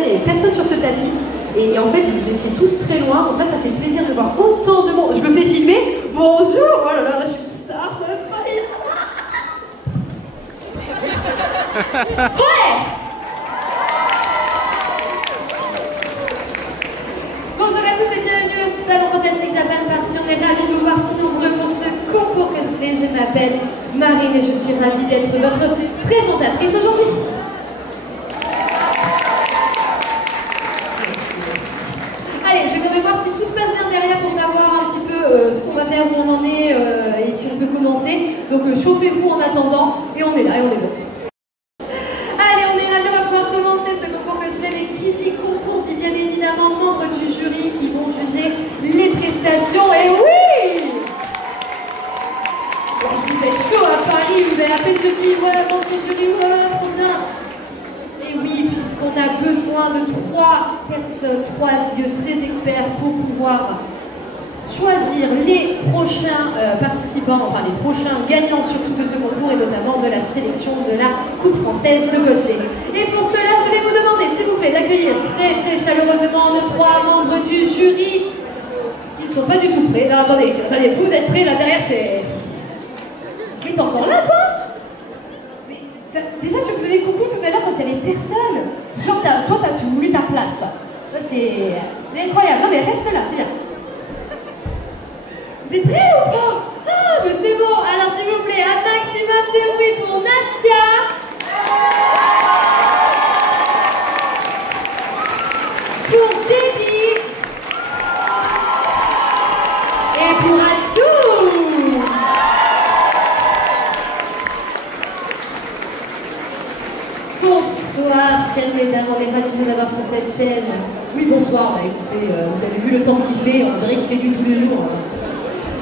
Il n'y avait personne sur ce tapis. Et en fait, vous étiez tous très loin. Donc là, ça fait plaisir de voir autant de monde. Je me fais filmer. Bonjour. Oh là là, je suis une star. Ça va pas bien. Ouais. Bonjour à tous et bienvenue au Salon Fantastique Japan Party. On est ravis de vous voir si nombreux pour ce concours cosplay. Je m'appelle Marine et je suis ravie d'être votre présentatrice aujourd'hui. Allez, je vais quand même voir si tout se passe bien derrière pour savoir un petit peu ce qu'on va faire, où on en est et si on peut commencer. Donc chauffez-vous en attendant et on est là et on est bon. Allez, on est ravis, on va pouvoir commencer ce concours cosplay. Mais qui dit concours dit bien évidemment membres du jury qui vont juger les prestations. Et oui! Vous êtes chaud à Paris, vous avez à peine dit voilà, membre du jury, voilà, trop bien. Et oui, puisqu'on a besoin de 3 personnes, 3 yeux très experts pour pouvoir choisir les prochains participants, enfin les prochains gagnants surtout de ce concours et notamment de la sélection de la Coupe française de cosplay. Et pour cela, je vais vous demander, s'il vous plaît, d'accueillir très chaleureusement nos 3 membres du jury qui ne sont pas du tout prêts. Non, attendez, vous êtes prêts là derrière, c'est... Mais t'es encore là, toi? Déjà, tu me faisais coucou tout à l'heure quand il n'y avait personne. Genre, toi, tu voulu ta place. C'est incroyable. Non, mais reste là, c'est bien. Vous êtes prêts ou pas? Ah, mais c'est bon. Alors, s'il vous plaît, un maximum de bruit pour Nastia. Pour Debbie. Et pour Atsu. Bonsoir, chères mesdames, on est ravis de vous avoir sur cette scène. Oui, bonsoir, bah, écoutez, vous avez vu le temps qu'il fait, on dirait qu'il fait nuit tous les jours.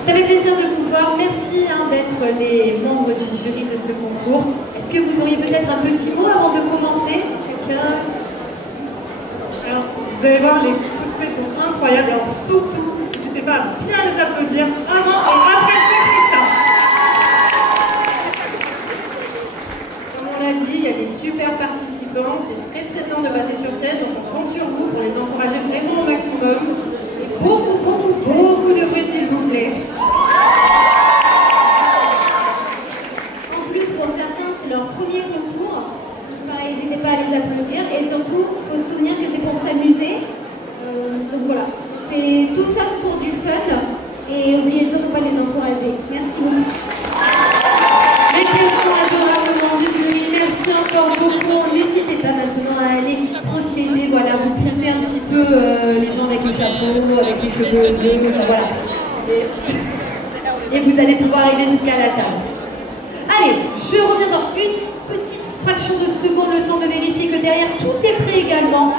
Ça fait plaisir de vous voir, merci d'être les membres du jury de ce concours. Est-ce que vous auriez peut-être un petit mot avant de commencer? Quelqu'un? Alors, vous allez voir, les cosplays sont incroyables, alors surtout, n'hésitez pas à bien les applaudir avant et après chaque Christin. On l'a dit, il y a des super participants, c'est très stressant de passer sur scène, donc on compte sur vous pour les encourager vraiment au maximum. Et beaucoup de bruit s'il vous plaît. En plus, pour certains, c'est leur premier concours, pareil, n'hésitez pas à les applaudir, et surtout, il faut se souvenir que c'est pour s'amuser. Donc voilà, tout ça c'est pour du fun, et n'oubliez surtout pas de les encourager. Merci beaucoup. Les questions adorablement du jury, merci encore beaucoup. N'hésitez pas maintenant à aller procéder, voilà, vous poussez un petit peu les gens avec le chapeau, avec les cheveux bleus, enfin, voilà. Et vous allez pouvoir arriver jusqu'à la table. Allez, je reviens dans une petite fraction de seconde, le temps de vérifier que derrière tout est prêt également.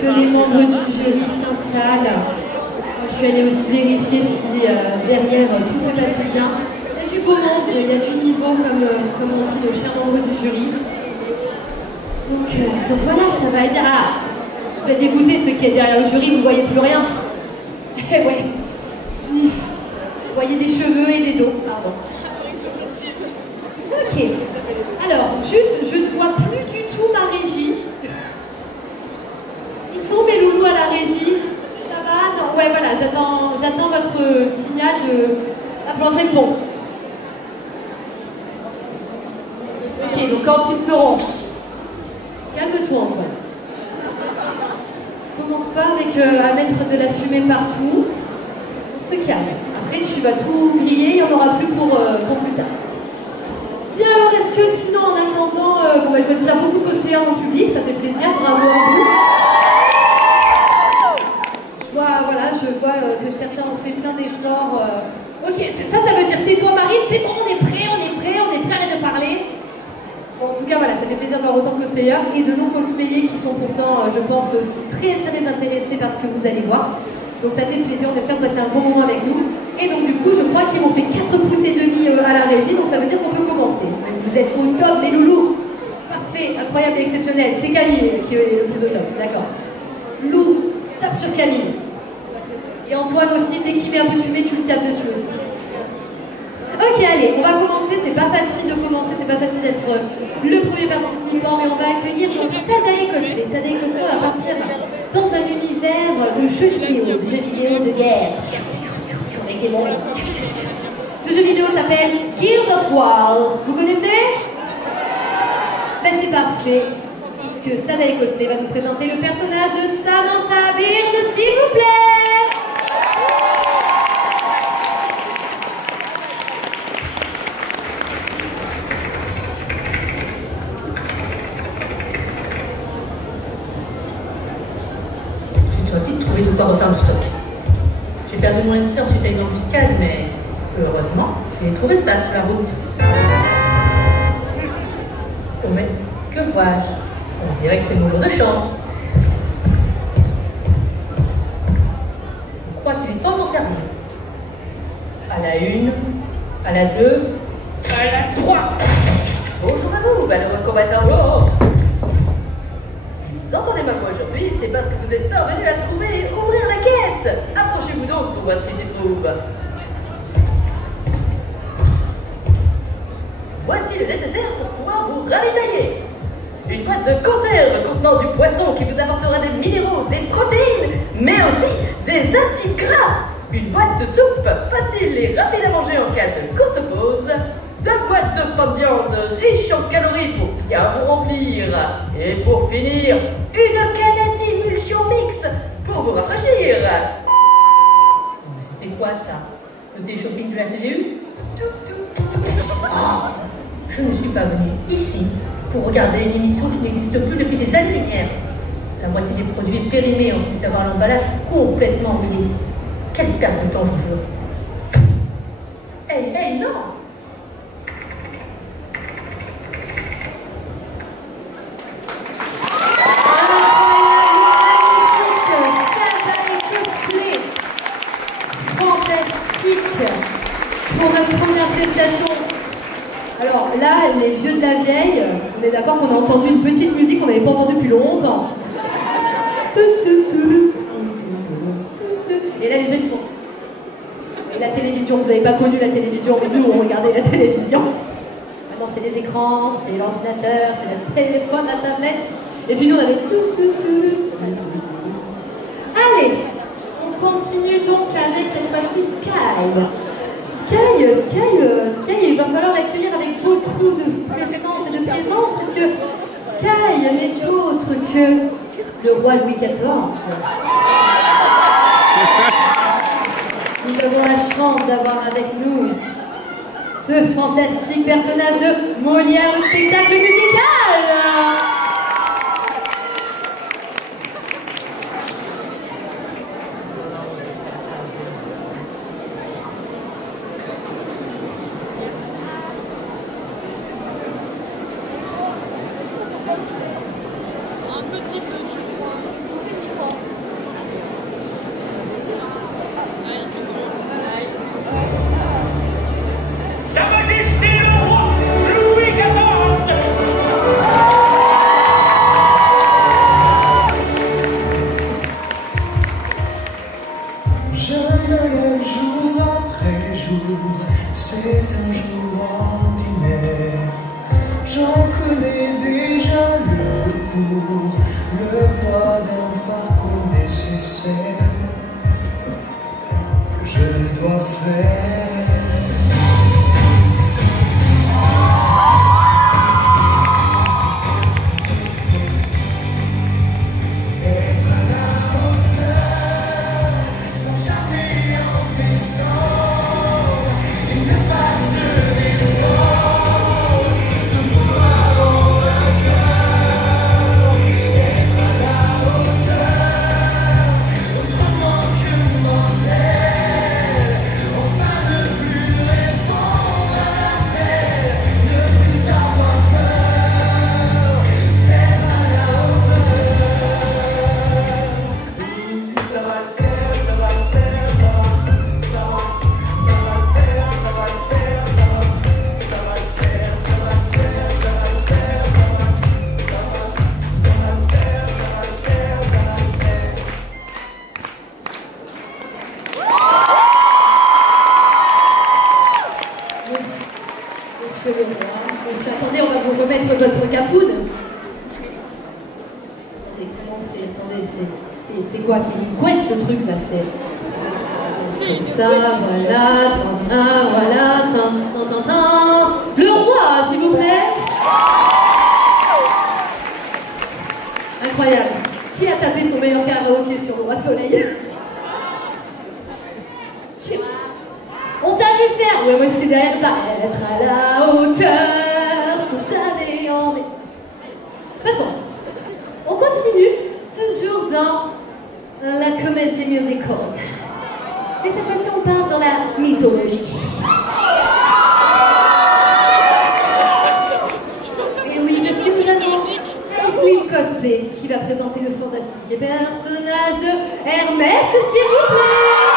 Que les membres du jury s'installent. Je suis allée aussi vérifier si derrière tout se passait bien. Il y a du beau monde, il y a du niveau comme on dit le cher membre du jury. Donc voilà, ça va être bien. Ah, vous êtes dégoûtés ceux qui est derrière le jury, vous ne voyez plus rien. Eh ouais, sniff. Vous voyez des cheveux et des dos, pardon. Ok, alors juste, je ne vois plus du tout ma régie. Ils sont mes loulous à la régie. Ça va? Ouais, voilà, j'attends votre signal de... La planche me fond. Ok, donc quand ils me feront... Calme-toi, Antoine. Commence pas avec à mettre de la fumée partout. On se calme. Après, tu vas tout griller, il n'y en aura plus pour plus tard. Bien alors, est-ce que sinon, en attendant... bon, bah, je vois déjà beaucoup de cosplayers dans le public, ça fait plaisir, bravo à vous. Voilà, je vois que certains ont fait plein d'efforts. Ok, ça veut dire tais-toi Marine, c'est bon, on est prêt, arrête de parler. Bon, en tout cas, voilà, ça fait plaisir de voir autant de cosplayers et de non-cosplayers qui sont pourtant, je pense, aussi très intéressés par ce que vous allez voir. Donc ça fait plaisir, on espère passer un bon moment avec nous. Et donc du coup, je crois qu'ils m'ont fait 4 pouces et demi parfait, incroyable et exceptionnel. C'est Camille qui est le plus au top, d'accord. Lou, tape sur Camille. Et Antoine aussi, dès qu'il met un peu de fumée, tu le tapes dessus aussi. Ok, allez, on va commencer. C'est pas facile de commencer, c'est pas facile d'être le premier participant, mais on va accueillir donc Sadae Cosplay. Sadae Cosplay, on va partir dans un univers de jeux vidéo de guerre, avec des monstres. Ce jeu vidéo s'appelle Gears of War. Vous connaissez? Ben c'est parfait, puisque Sadae Cosplay va nous présenter le personnage de Samantha Beard, s'il vous plaît. J'ai vite trouvé de quoi refaire du stock. J'ai perdu mon éditeur suite à une embuscade, mais heureusement, j'ai trouvé ça sur la route. Oh mais, que vois-je? On dirait que c'est mon jour de chance. Je crois qu'il est temps de m'en servir. À la 1, à la 2, à la 3. Bonjour à vous, valeureux combattants. Oh. Si vous entendez ma voix aujourd'hui, c'est parce que vous êtes parvenus à trouver et ouvrir la caisse. Approchez-vous donc pour voir ce qui s'y trouve. Voici le nécessaire pour pouvoir vous ravitailler. Une boîte de conserve contenant du poisson qui vous apportera des minéraux, des protéines, mais aussi des acides gras. Une boîte de soupe facile et rapide à manger en cas de courte pause. 2 boîtes de pain de viande riches en calories pour bien vous remplir. Et pour finir, une canette d'émulsion mix pour vous rafraîchir. C'était quoi ça? Le télé-shopping de la CGU? Oh, je ne suis pas venue ici pour regarder une émission qui n'existe plus depuis des années-lumière. La moitié des produits est périmée en plus d'avoir l'emballage complètement rouillé. Quelle perte de temps, je vous jure. Hey, non! Pour notre première prestation. Alors là, les vieux de la vieille, on est d'accord qu'on a entendu une petite musique qu'on n'avait pas entendue depuis longtemps. Et là, les jeunes font. Et la télévision, vous n'avez pas connu la télévision, mais nous, on regardait la télévision. Maintenant, c'est les écrans, c'est l'ordinateur, c'est le téléphone, la tablette. Et puis nous, on avait. Allez, on continue donc avec cette fois-ci Sky, il va falloir l'accueillir avec beaucoup de présence et de présence, puisque Sky n'est autre que le roi Louis XIV. Nous avons la chance d'avoir avec nous ce fantastique personnage de Molière, le spectacle musical. Monsieur le roi, monsieur, attendez, on va vous remettre votre capoune. Attendez, comment on fait? Attendez, c'est quoi? C'est une couette ce truc là, c'est... Comme ça, voilà, voilà, le roi, s'il vous plaît. Incroyable. Qui a tapé son meilleur karaoké sur le roi soleil? On t'a vu faire. Ouais, moi j'étais derrière ça. Être à la hauteur, sans jamais en est. Passons. On continue, toujours dans la comédie musical. Mais cette fois-ci, on part dans la mythologie. Et oui, parce que nous avons Slim Cosplay qui va présenter le fantastique personnage de Hermès, s'il vous plaît.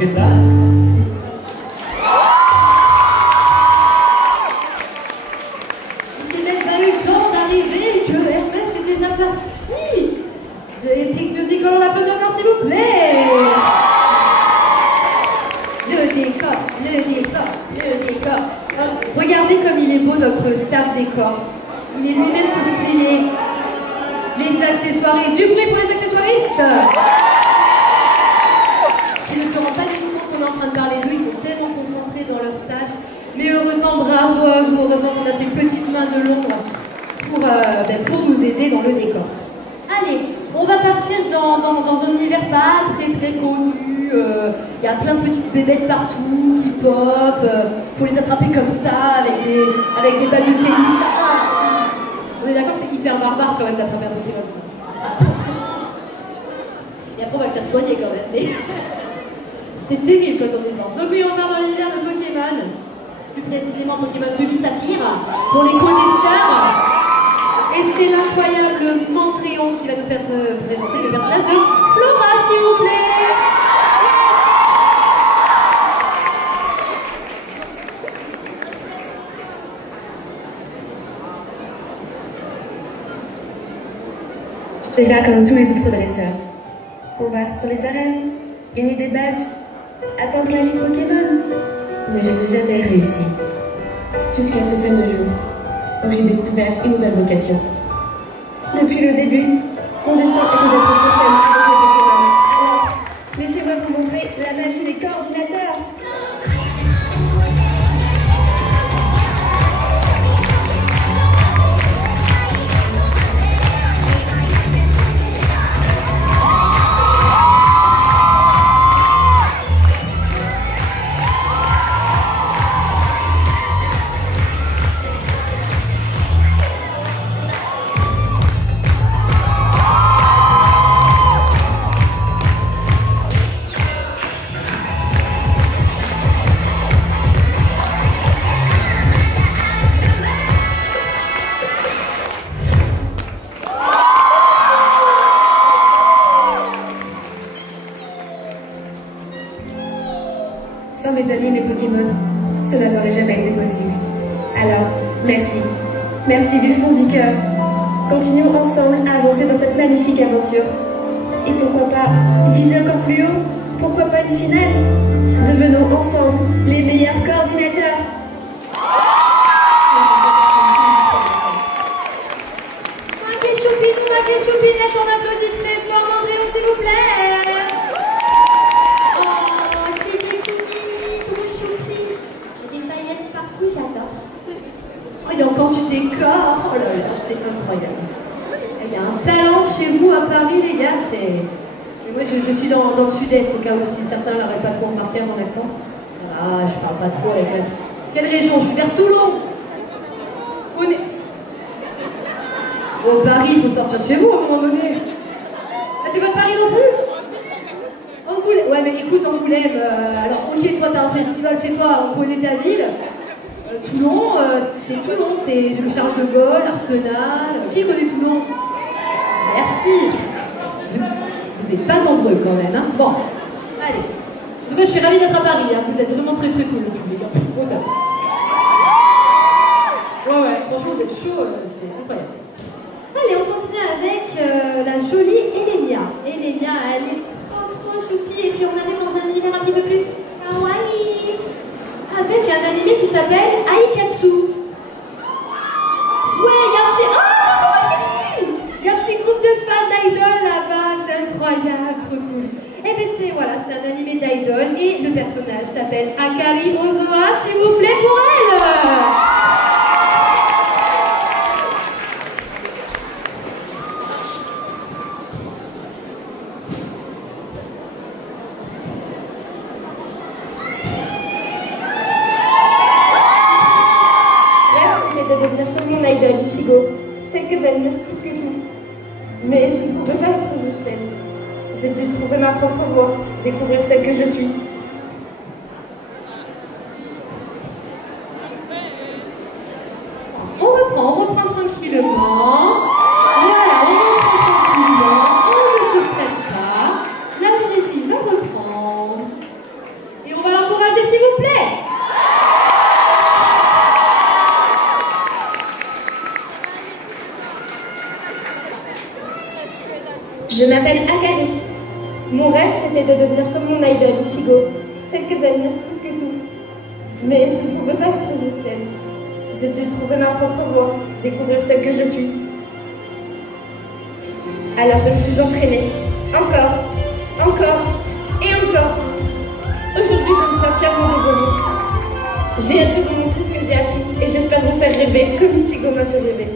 Good luck. J'ai même pas eu le temps d'arriver que Hermès est déjà parti. The Epic Musical, on l'applaudit encore s'il vous plaît. Le décor, le décor, le décor. Oh, regardez comme il est beau notre staff décor. Il est lui-même cosplayé. Les accessoiristes, du bruit pour les accessoiristes. Qui ne se rendent pas du tout compte qu'on est en train de parler d'eux, ils sont tellement concentrés dans leurs tâches. Mais heureusement, bravo à vous, heureusement qu'on a ces petites mains de l'ombre pour nous aider dans le décor. Allez, on va partir dans un univers pas très connu. Il y a plein de petites bébêtes partout qui pop. Faut les attraper comme ça avec des balles de tennis. Ah, on est d'accord, c'est hyper barbare quand même d'attraper un Pokémon. Et après on va le faire soigner quand même. Mais... c'est terrible quand on y pense. Donc oui, on part dans l'univers de Pokémon. Plus précisément Pokémon Ruby Saphir pour les connaisseurs. Et c'est l'incroyable Mantréon qui va nous présenter le personnage de Flora, s'il vous plaît. Déjà comme tous les autres dresseurs. Combattre dans les arènes, gagner des badges, atteindre la ligue Pokémon. Mais je n'ai jamais réussi. Jusqu'à ce fameux jour où j'ai découvert une nouvelle vocation. Depuis le début, mon destin était d'être sur scène avec les Pokémon. Alors, laissez-moi vous montrer la magie des coordinateurs. Sans mes amis et mes Pokémon, cela n'aurait jamais été possible. Alors, merci. Merci du fond du cœur. Continuons ensemble à avancer dans cette magnifique aventure. Et pourquoi pas viser encore plus haut, pourquoi pas une finale? Devenons ensemble les meilleurs coordinateurs. Choupinette, on applaudit très fort, Andréon, s'il vous plaît. Oh, c'est des tout mimi, trop choupi. Il y a des paillettes partout, j'adore. Oh, il y a encore du décor. Oh là là, c'est incroyable. Il y a un talent chez vous à Paris, les gars. Mais moi, je suis dans le sud-est, au cas où si certains n'auraient pas trop remarqué à mon accent. Ah, je parle pas trop avec l'accent. Quelle région? Je suis vers Toulon. Bon, Paris, il faut sortir chez vous à un moment donné. Ah, t'es pas de Paris non plus? Angoulême. Ouais, mais écoute, Angoulême, alors, ok, toi, t'as un festival chez toi, on connaît ta ville. Toulon, c'est le Charles de Gaulle, Arsenal. Qui connaît Toulon? Merci. Vous n'êtes pas nombreux quand même, hein? Bon, allez. En tout cas, je suis ravie d'être à Paris, hein. Vous êtes vraiment très très cool, le public. Au top. Ouais, franchement, vous êtes chaud, c'est incroyable. Allez, on continue avec la jolie Elenia. Elenia, elle est trop choupie. Et puis on arrive dans un univers un petit peu plus kawaii. Avec un animé qui s'appelle Aikatsu. Ouais, il y a un petit... Oh, ma chérie! Il y a un petit groupe de fans d'idol là-bas. C'est incroyable, trop cool. Et bien c'est un animé d'idol. Et le personnage s'appelle Akari Ozoa, s'il vous plaît, pour elle. Celle que j'admire plus que tout. Mais je ne pouvais pas être juste elle. J'ai dû trouver ma propre voie, découvrir celle que je suis. On reprend tranquillement. Voilà, on reprend tranquillement. On ne se stresse pas. La régie va reprendre. Et on va l'encourager, s'il vous plaît. Je m'appelle Akari. Mon rêve, c'était de devenir comme mon idole, Ichigo, celle que j'admire plus que tout. Mais je ne pouvais pas être juste elle. J'ai dû trouver ma propre voie, découvrir celle que je suis. Alors je me suis entraînée. Encore et encore. Aujourd'hui, je me sens fière de m'évoluer. J'ai hâte de vous montrer ce que j'ai appris et j'espère vous faire rêver comme Ichigo m'a fait rêver.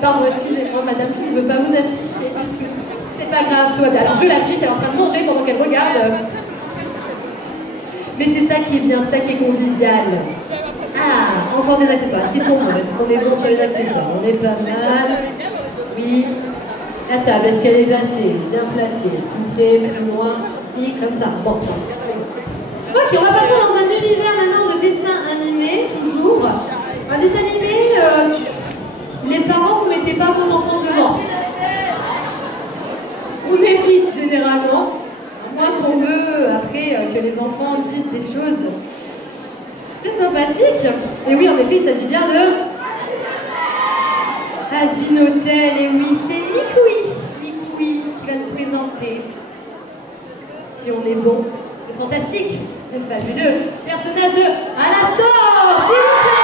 Pardon, excusez-moi, madame qui ne veut pas vous afficher. C'est pas grave, toi. Alors je l'affiche, elle est en train de manger pendant qu'elle regarde. Mais c'est ça qui est bien, ça qui est convivial. Ah, encore des accessoires. Est-ce qu'ils sont bons? Est-ce qu'on est bon sur les accessoires? On est pas mal. Oui. La table, est-ce qu'elle est placée? Bien placée. Plus loin. Si, comme ça. Bon. Ok, on va partir dans un univers maintenant de dessin animé, toujours. Un dessin animé, les parents, vous mettez pas vos enfants devant. les enfants disent des choses très sympathiques. Et oui, en effet, il s'agit bien de Has-Been Hotel. Et oui, c'est Mikoui qui va nous présenter, si on est bon, le fantastique, le fabuleux personnage de Alastor, s'il vous plaît.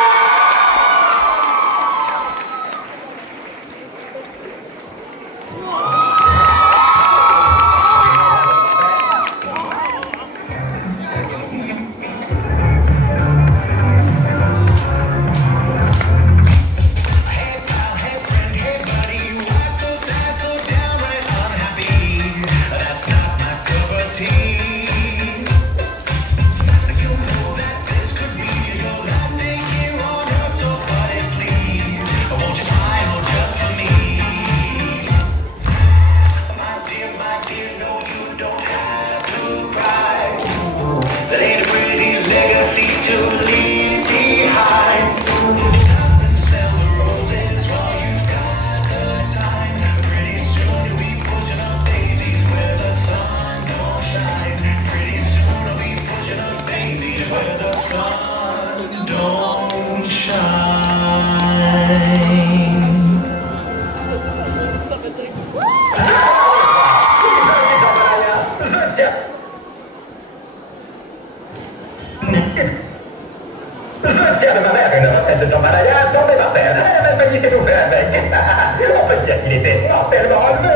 Je tiens de ma mère une recette de jambalaya tombée par terre. Elle a failli s'étouffer avec. On peut dire qu'il était mortellement relevé.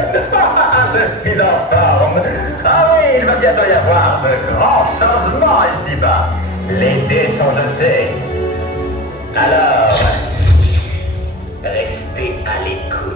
Je suis en forme. Ah oui, il va bientôt y avoir de grands changements ici-bas. Les dés sont jetés. Alors, restez à l'écoute.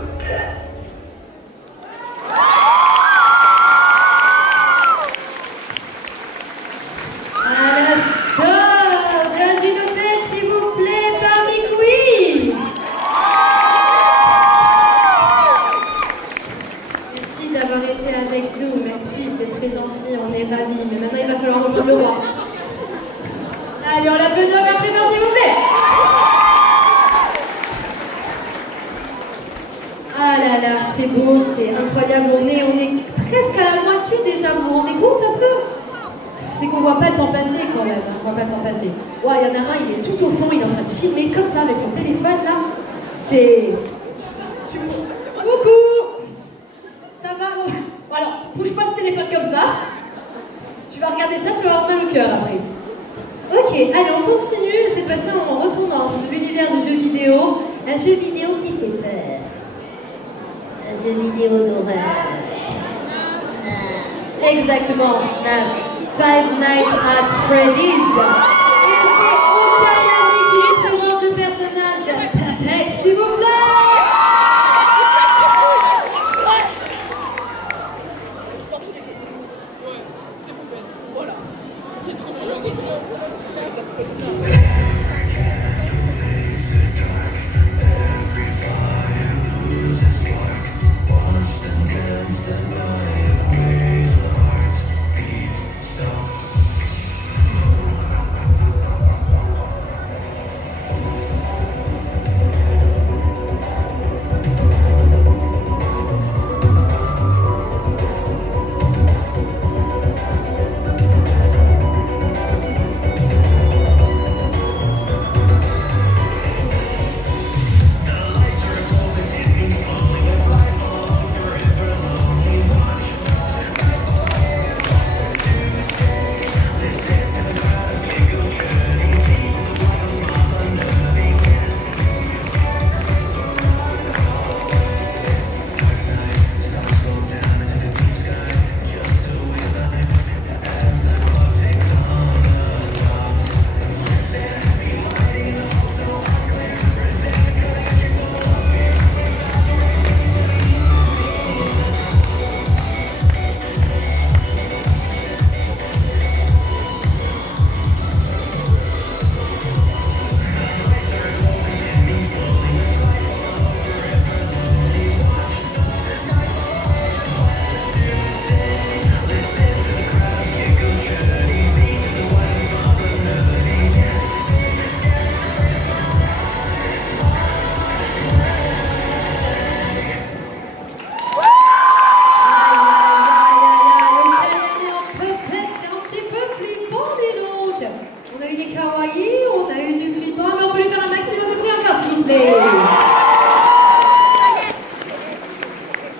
Ravis, mais maintenant il va falloir rejoindre le roi. Allez, on l'applaudit en imprimeur, s'il vous plaît. Ah là là, c'est beau, c'est incroyable. On est presque à la moitié déjà. Vous vous rendez compte un peu? C'est qu'on voit pas le temps passer quand même. On voit pas le temps passer. Ouais, il y en a un, il est tout au fond, il est en train de filmer comme ça avec son téléphone là. C'est. Coucou. Ça va? Voilà, bouge pas le téléphone comme ça. Tu vas regarder ça, tu vas avoir mal au cœur après. Ok, allez, on continue. Cette fois-ci, on retourne dans l'univers du jeu vidéo. Un jeu vidéo qui fait peur. Un jeu vidéo d'horreur. Exactement. Five Nights at Freddy's. Et c'est Okayami qui lui présente le personnage de Patek, s'il vous plaît.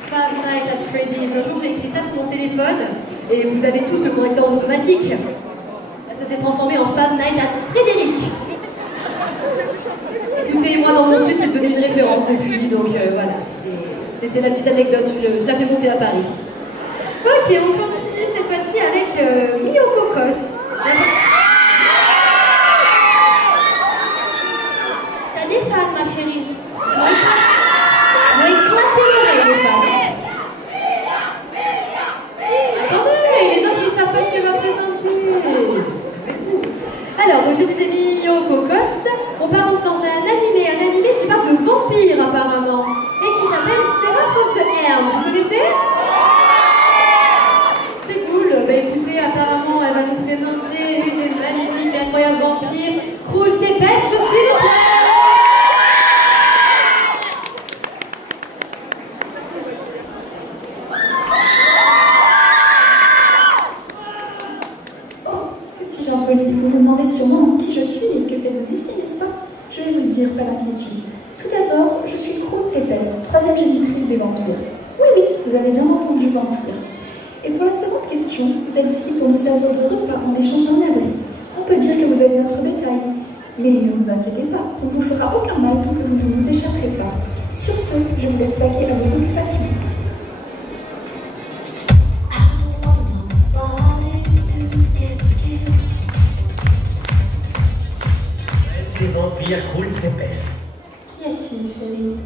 Five Nights at Freddy's. Un jour, j'ai écrit ça sur mon téléphone et vous avez tous le correcteur automatique. Ça s'est transformé en Five Nights at Frédéric. Écoutez, moi, dans mon sud, c'est devenu une référence depuis, donc voilà, c'était la petite anecdote, je la fais monter à Paris. Ok, on continue cette fois-ci avec Mio Cocos. T'as des fans, ma chérie. Vous éclatez l'oreille, les fans. Attendez, les autres, ils savent pas ce qu'elle va présenter. Alors, donc je disais Mio Cocos. On part donc dans un animé qui parle de vampires apparemment, et qui s'appelle Seraph Herm. Vous connaissez? C'est cool. Bah écoutez, apparemment, elle va nous présenter des magnifiques, incroyables vampires. Roule tes fesses, s'il vous plaît. Vous vous demandez sûrement qui je suis et que faites-vous ici, n'est-ce pas? Je vais vous le dire, pas d'inquiétude. Tout d'abord, je suis Croûte Tépesse, 3e génitrice des vampires. Oui, vous avez bien entendu vampire. Et pour la seconde question, vous êtes ici pour nous servir de repas en échange d'un abri. On peut dire que vous êtes notre bétail. Mais ne vous inquiétez pas, on ne vous fera aucun mal tant que vous ne nous échapperez pas. Sur ce, je vous laisse vaquer à vos occupations. Des vampires Croûte Tépesse. Qu'y a-t-il, chérie?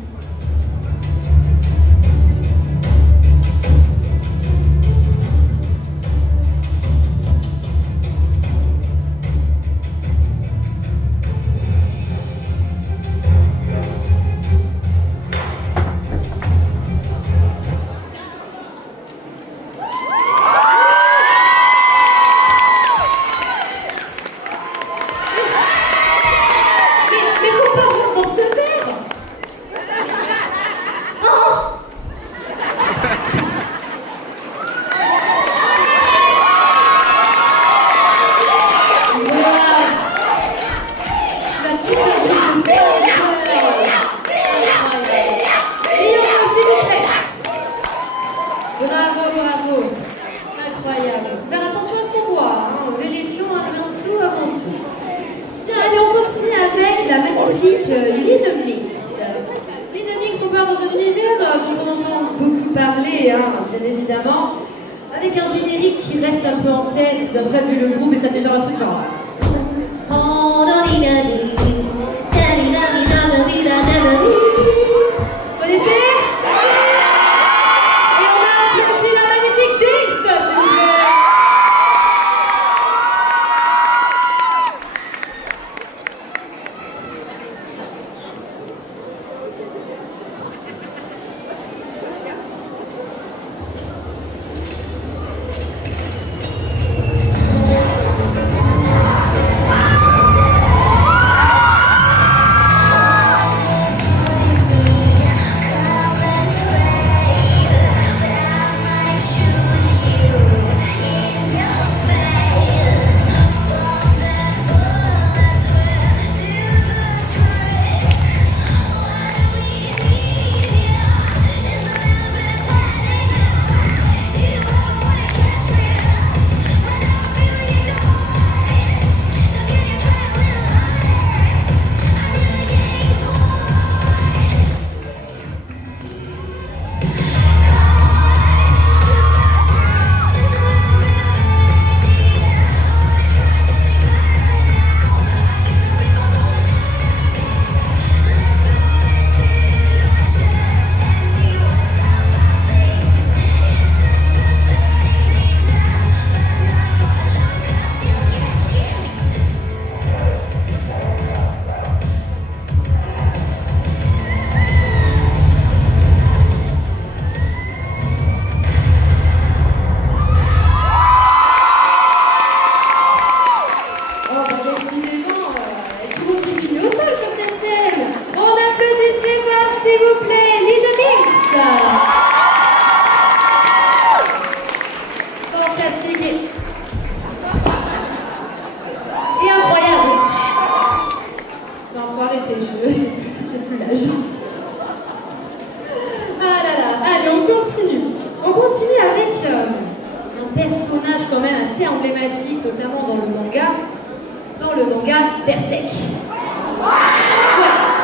quand même assez emblématique, notamment dans le manga Berserk. Ouais.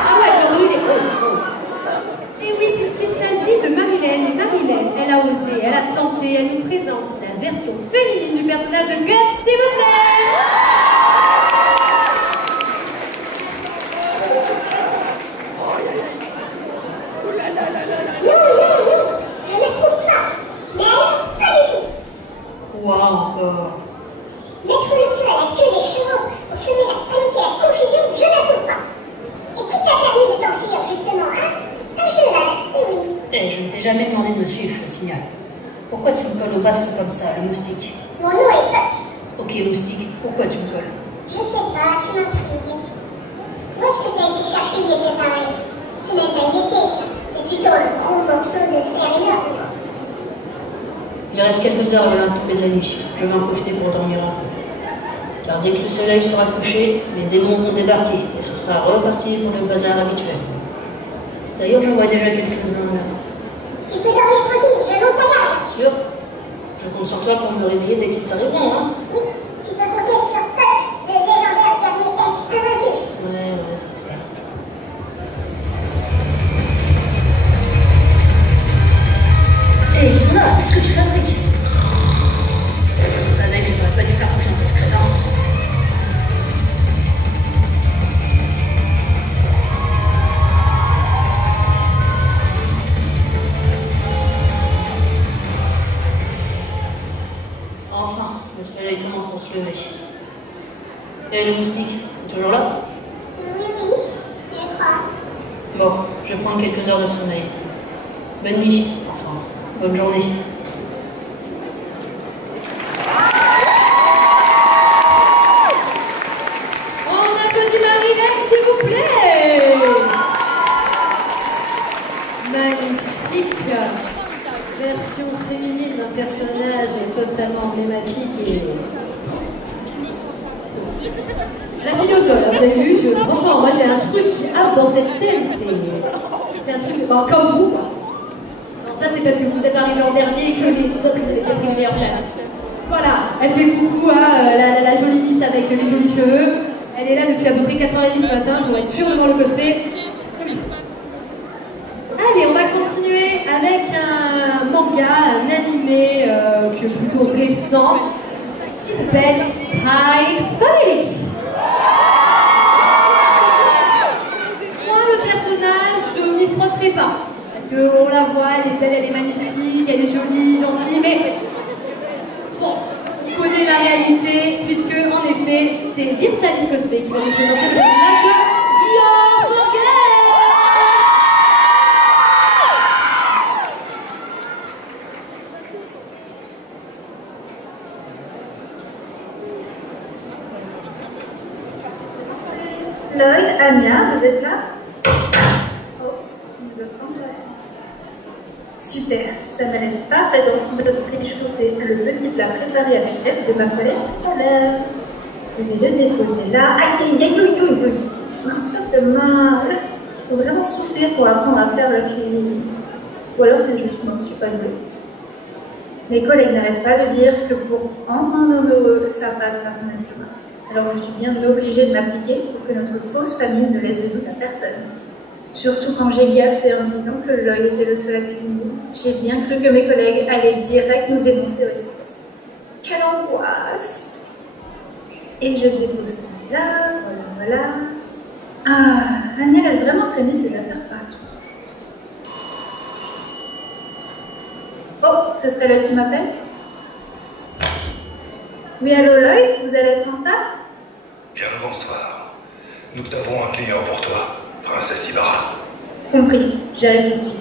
Ah ouais, j'ai entendu des oh. Et oui, puisqu'il s'agit de Marilyn. Et Marilyn, elle a osé, elle a tenté, elle nous présente la version féminine du personnage de Guts, s'il vous plaît. Quoi encore? Mettre le feu à la queue des chevaux pour semer la panique et la confusion, je n'approuve pas. Et qui t'a permis de t'enfuir, justement, hein? Un cheval, oui. Eh, je ne t'ai jamais demandé de me suivre, je le signale. Pourquoi tu me colles au basque comme ça, le moustique? Mon nom est Puck. Ok, moustique, pourquoi tu me colles? Je sais pas, tu m'intrigues. Où est-ce que t'as été chercher des préparés? C'est même pas une épée, ça. C'est plutôt un gros morceau de fer énorme. Il reste quelques heures avant la tombée de la nuit. Je vais en profiter pour dormir un peu. Car dès que le soleil sera couché, les démons vont débarquer et ce sera reparti pour le bazar habituel. D'ailleurs, j'en vois déjà quelques-uns là. Tu peux dormir tranquille, je n'en regarde. Sûr? Je compte sur toi pour me réveiller dès qu'ils arriveront, hein? Oui, tu peux compter sur Puck, le légendaire guerrier elfe invaincu. Ouais, c'est ça. Hé, ils sont là, qu'est-ce que tu fabriques? Je savais que je n'aurais pas dû faire confiance à ce crétin. Enfin, le soleil commence à se lever. Et le moustique, t'es toujours là? Oui, je crois. Bon, je vais prendre quelques heures de sommeil. Bonne nuit, enfin, bonne journée. On applaudit Marilyn, s'il vous plaît. Magnifique version féminine d'un personnage totalement emblématique et... La fille au sol, vous avez vu, franchement, moi j'ai un truc qui dans cette scène, c'est un truc, bon, comme vous, quoi. Non, ça c'est parce que vous êtes arrivés en dernier et que les autres vous avez pris une meilleure place. Voilà, elle fait coucou à la jolie miss avec les jolis cheveux. Elle est là depuis à peu près 4h30 ce matin, pour être sûre de voir le cosplay. Allez, on va continuer avec un manga, un animé qui est plutôt récent, qui s'appelle Spike. Moi, le personnage, je m'y frotterai pas. Parce qu'on la voit, elle est belle, elle est magnifique, elle est jolie, gentille, mais bon, on connaît la réalité, puisque en effet, c'est Virsalis Cosplay qui va nous présenter le personnage de Guillaume Morgan. Lloyd, Anya, vous êtes là? Oh, on doit prendre la... Super, ça me laisse parfaitement de réchauffer le petit plat préparé avec l'aide de ma collègue tout à l'heure. Je vais le déposer là. Aïe, aïe, aïe, aïe, aïe, aïe. Ça fait mal. Il faut vraiment souffrir pour apprendre à faire la cuisine. Ou alors c'est juste moi, je ne suis pas douée. Mes collègues n'arrêtent pas de dire que pour rendre un homme heureux, ça passe par son estomac. Alors je suis bien obligée de m'appliquer pour que notre fausse famille ne laisse de doute à personne. Surtout quand j'ai gaffé en disant que Lloyd était le seul à cuisiner. J'ai bien cru que mes collègues allaient direct nous dénoncer au SSS. Quelle angoisse! Et je dépose ça là, voilà. Ah, Anya laisse vraiment traîner ses affaires partout. Oh, ce serait Lloyd qui m'appelle? Oui, allô Lloyd, vous allez être en retard? Bien le bonsoir. Nous avons un client pour toi, Princesse Ibarra. Compris, j'arrive tout de suite.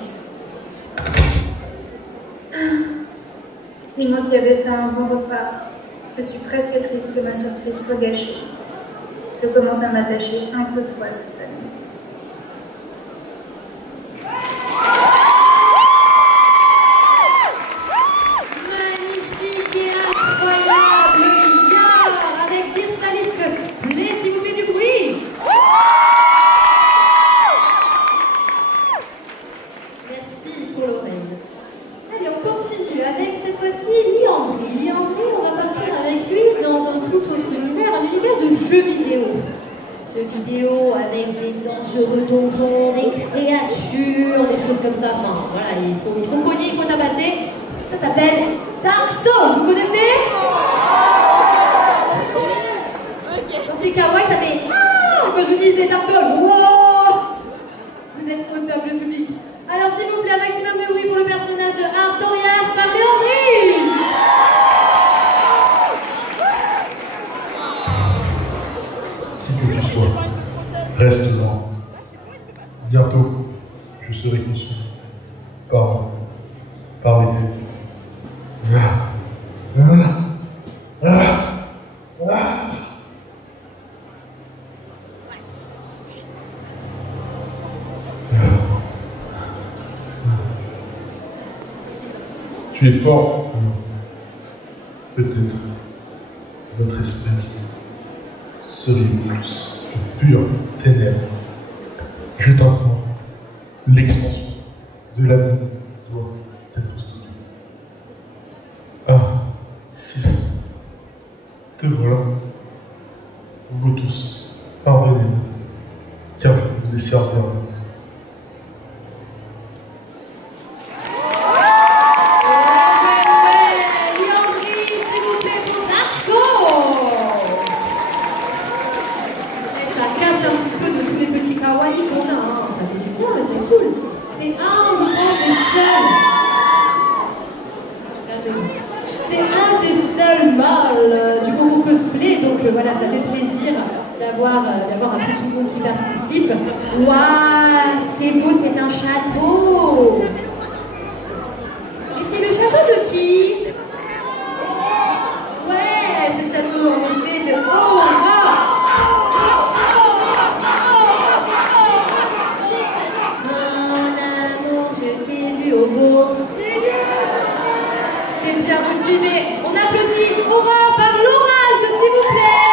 Et moi qui avais fait un bon repas, je suis presque triste que ma surprise soit gâchée. Je commence à m'attacher un peu trop à cette famille. Magnifique et incroyable Yar avec Virsalis Cosplay, s'il vous plaît du bruit. Merci pour l'oreille. Allez, on on continue avec cette fois-ci Liandry. Liandry, on va partir avec lui dans un tout autre univers, un univers de jeux vidéo. Jeux vidéo avec des dangereux donjons, des créatures, des choses comme ça. Enfin, voilà, il faut cogner, il faut tabasser. Ça s'appelle Dark Souls, vous connaissez? Quand c'est kawaii, ça fait ah! Quand je vous disais Dark Souls, wow! Vous êtes notable public. Alors s'il vous plaît, un maximum de bruit pour le personnage de Artorias par Liandry. Qui que tu sois, reste là. Bientôt, je serai consumé par les Tu es fort, peut-être notre espèce serait plus de pure ténèbres. Je t'entends, l'expansion de l'amour doit être stoppée. Ah, si, te voilà. Vous tous, pardonnez-moi, car je vous ai servi à vous. Voilà, ça fait plaisir d'avoir un peu tout le monde qui participe. Waouh, c'est beau, c'est un château. Et c'est le château de qui? Ouais, c'est le château en fait de Aurore. Mon amour, je t'ai vu au beau. C'est bien, vous suivez. On applaudit Aurore par l'orage, s'il vous plaît.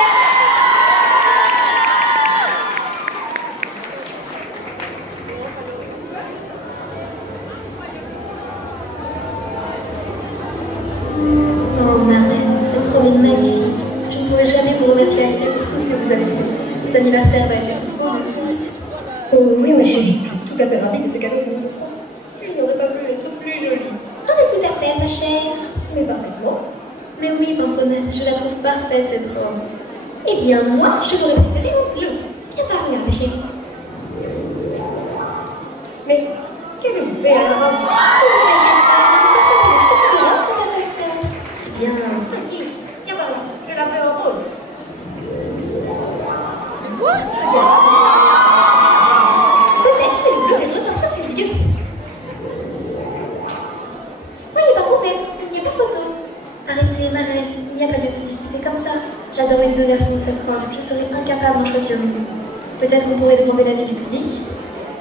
Magnifique. Je ne pourrai jamais vous remercier assez pour tout ce que vous avez fait. Cet anniversaire va être le plus beau de tous. Oh oui, ma chérie, je suis tout à fait ravie de ce cadeau que vous offrez. Il n'aurait pas pu être plus joli. En êtes-vous certaine, ma chère? Mais parfaitement. Mais oui, Pamponette, je la trouve parfaite, cette robe. Eh bien, moi, je l'aurais préférée au bleu. Viens par là, ma chérie. Mais qu'avez-vous fait à la robe? Eh bien, je la fais en rose. Peut-être que le bleu est ressorti de ses yeux. Oui, par vous-même, il n'y a pas photo. Arrêtez, ma reine, il n'y a pas lieu de se disputer comme ça. J'adore les deux versions de cette robe, je serais incapable d'en choisir une. Peut-être qu'on pourrait demander l'avis du public.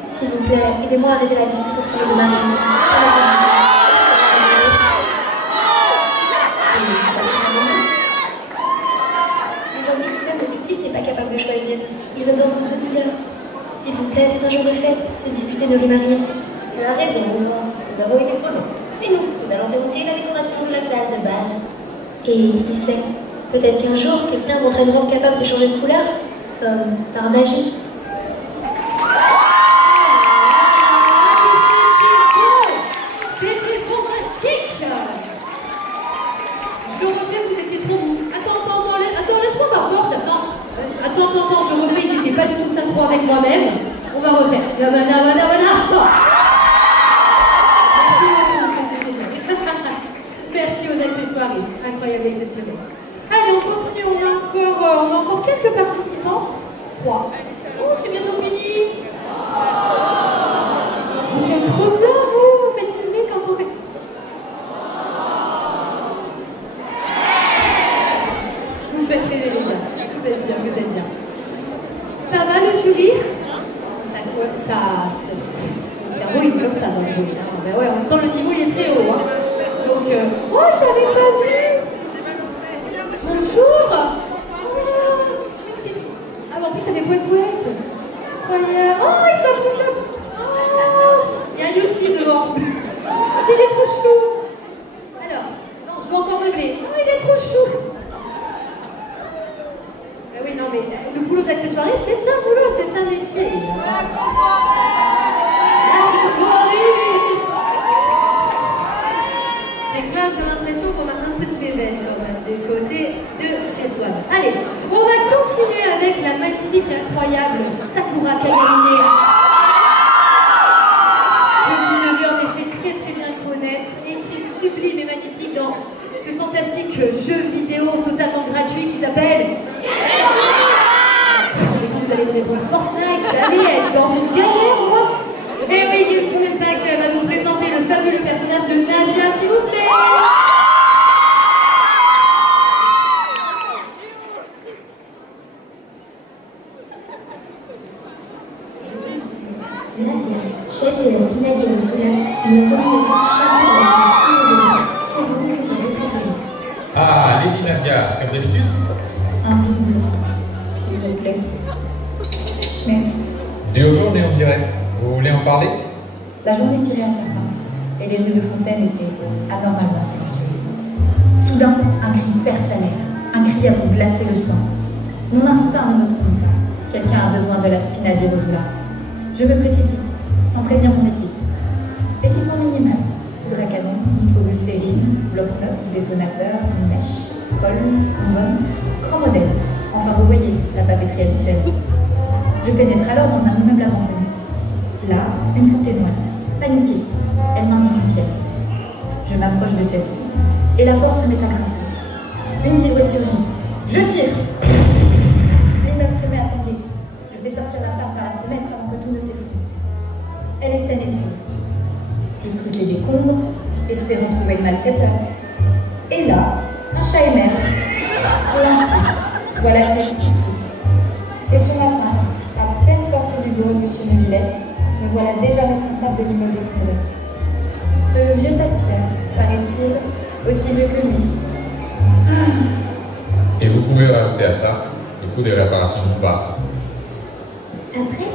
S'il vous plaît, aidez-moi à régler la dispute entre les deux maris. De choisir. Ils adorent vos deux couleurs. S'il vous plaît, c'est un jour de fête. Se disputer ne rime à rien. Tu as raison, nous avons été trop longs. Suis-nous, nous allons terminer la décoration de la salle de bal. Et qui sait, peut-être qu'un jour, quelqu'un montrera une robe capable de changer de couleur, comme par magie. C'était fantastique. Je le refais, vous étiez trop mou. Attends, laisse-moi ma porte. Attends, je refais, il n'était pas du tout synchro avec moi-même. On va refaire. Merci aux accessoiristes, incroyable, exceptionnel. Allez, on continue, on a encore quelques participants. 3. Oh, c'est bientôt fini. Vous êtes trop bien, vous faites filmer quand on est... Vous me faites rêver, les gars. Vous êtes bien. Ça va le jury? Le cerveau il est comme ça dans le jury. Hein. Ben ouais, en même temps le niveau il est très haut. Hein. Donc, oh, j'avais pas vu! Bonjour! Ah, en plus, ça fait poète. Incroyable! Oh, il s'approche là! Oh! Il y a un Yuski devant. Il est trop chou! C'est que là, j'ai l'impression qu'on a un peu de réveil quand même du côté de chez Swan. Allez, on va continuer avec la magnifique et incroyable Sakura Kagamine. Que vous devez en effet très bien connaître et qui est sublime et magnifique dans ce fantastique jeu vidéo totalement gratuit qui s'appelle... J'ai cru que vous allez me répondre Fortnite, j'allais être dans une galère moi. Et oui, Genshin Impact va nous présenter le fabuleux personnage de Navia, s'il vous plaît. Navia, chef de la Spinadia Rosula, une organisation chargée de la si elle vous souhaitez préparer. Ah, Lady Navia, comme d'habitude? Un double, s'il vous plaît. Merci. Dû aux journées, on dirait. Vous voulez en parler? La journée tirait à sa fin, et les rues de Fontaine étaient anormalement silencieuses. Soudain, un cri personnel, un cri à vous glacer le sang. Mon instinct ne me trompe pas. Quelqu'un a besoin de la Spina di Rosula. Je me précipite, sans prévenir mon équipe. Équipement minimal. Poudre à canon, nitroglycérine, bloc-notes, détonateur, une mèche, colle, trombone, grand modèle. Enfin, vous voyez, la papeterie habituelle. Je pénètre alors dans un immeuble abandonné. Là, une fontainoise, paniquée. Elle m'indique une pièce. Je m'approche de celle-ci, et la porte se met à grincer. Une silhouette surgit. Je tire. L'immeuble se met à tomber. Je vais sortir la femme par la fenêtre avant que tout ne s'effondre. Elle est saine et sûre. Je scrute les décombres, espérant trouver le malfaiteur. Et là, un chat émerge. Voilà qui explique tout. Et ce matin, à peine sorti du bureau de M. Neuvillette, me voilà déjà responsable de l'immeuble effondré. Ce vieux tas de pierre, paraît-il, aussi vieux que lui. Et vous pouvez rajouter à ça le coût des réparations du bar. Après,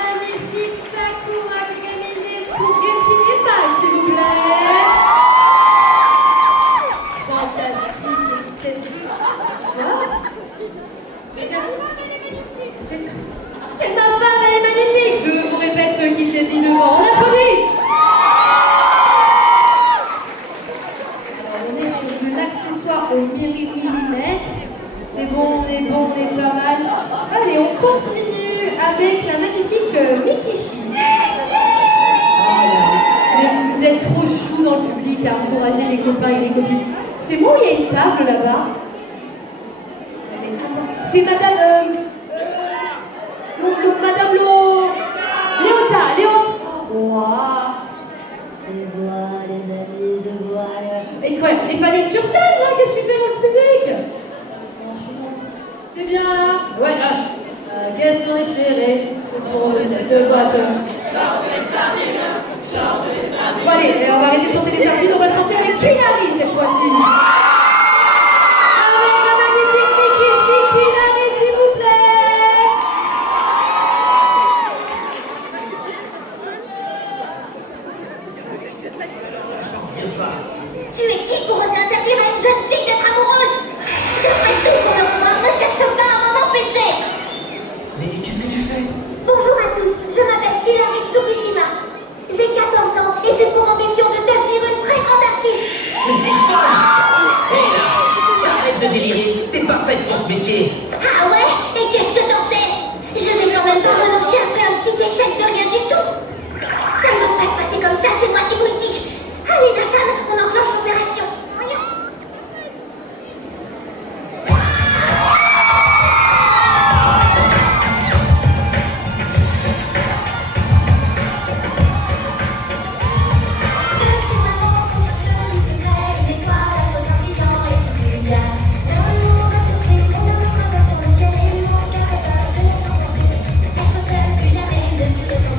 Magnifique Sakura Kagamine pour Genshin Impact, s'il vous plaît. Fantastique. C'est ma femme, elle est magnifique. Je vous répète ce qui s'est dit devant. On applaudit. Alors on est sur de l'accessoire au millimètre. C'est bon, on est pas mal. Allez, on continue avec la magnifique Mikishi. Mais vous êtes trop chou dans le public à encourager les copains et les copines. C'est bon, il y a une table là-bas. C'est Madame... Madame Léota. Waouh. Je vois les amis, je vois... Incroyable. Il fallait être sur scène, hein. Qu'est-ce que tu fais dans le public? T'es bien là? Ouais, là. Qu'est-ce qu'on est serré au fond de cette boîte? Bon allez, on va arrêter de chanter les sardines, on va chanter avec Kinari cette fois-ci. Avec la magnifique Mikishi Kinari, s'il vous plaît. tu es qui pour oser interdire à une jeune fille d'être amoureuse? Je ferai tout pour le voir, ne cherche pas à m'en empêcher. Mais qu'est-ce que tu fais? Bonjour à tous, je m'appelle Kinari Tsukushima. J'ai 14 ans et j'ai pour ambition de devenir une très grande artiste. Mais t'es folle! Hé là! Arrête de délirer, t'es pas faite pour ce métier. Ah ouais? Et qu'est-ce que t'en sais? Je vais quand même pas renoncer après un petit échec de rien du tout. Ça ne va pas se passer comme ça, c'est moi qui vous le dis. Allez, Nassan, on enclenche l'opération. Être seul plus jamais, depuis être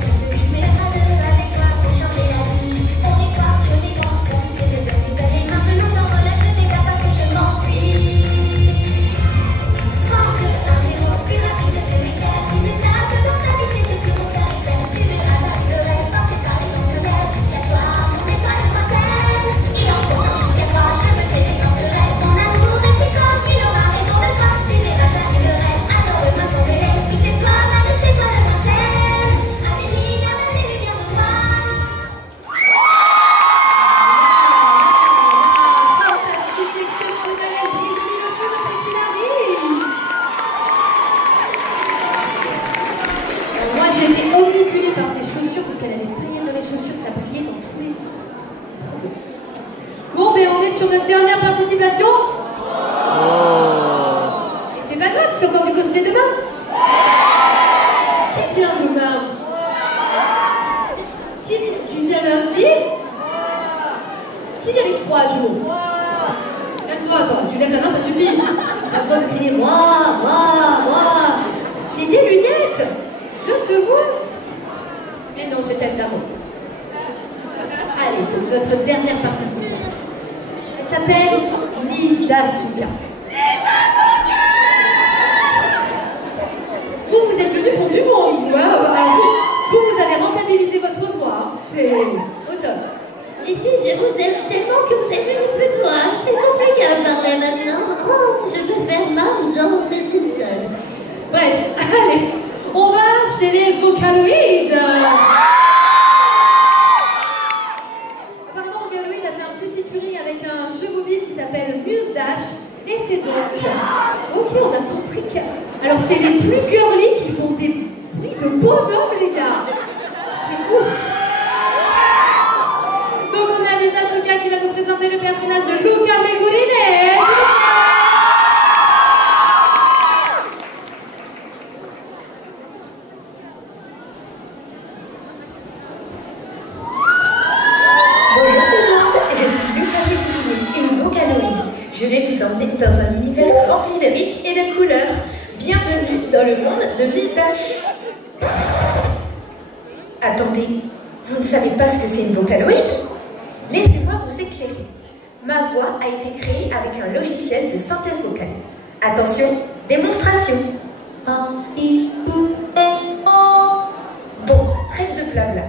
participation? Et c'est pas grave, c'est encore du cosplay demain. Qui vient demain? Qui vient lundi? Qui vient les 3 jours? Lève-toi, toi, tu lèves la main, ça suffit. Pas besoin de crier moi. J'ai des lunettes. Je te vois. Mais non, je t'aime d'amour. Allez, donc notre dernière participante. Elle s'appelle Lisa Souka. Vous êtes venus pour du monde, alors vous avez rentabilisé votre voix. C'est au top. Les filles, je vous aime tellement que vous êtes venus plus de moi. C'est compliqué à parler maintenant. Oh, je peux faire marche dans ces Simpsons. Bref, allez, on va chez les Vocaloïdes. Apparemment, Vocaloïde a fait un petit featuring avec un jeu mobile qui s'appelle Muse Dash. Et c'est donc... Ok, on a compris que... Alors, c'est les plus girly qui font des bruits de bonhomme, les gars. C'est ouf. Donc, on a Lisa Souka qui va nous présenter le personnage de Luca Megurine. Bonjour tout le monde, je suis Luca Megurine, une vocaloïde. Je vais vous emmener dans un univers rempli de rythmes et de couleurs. Bienvenue dans le monde de Muse Dash. Attendez, vous ne savez pas ce que c'est une vocaloïde? Laissez-moi vous éclairer. Ma voix a été créée avec un logiciel de synthèse vocale. Attention, démonstration. Bon, trêve de blabla.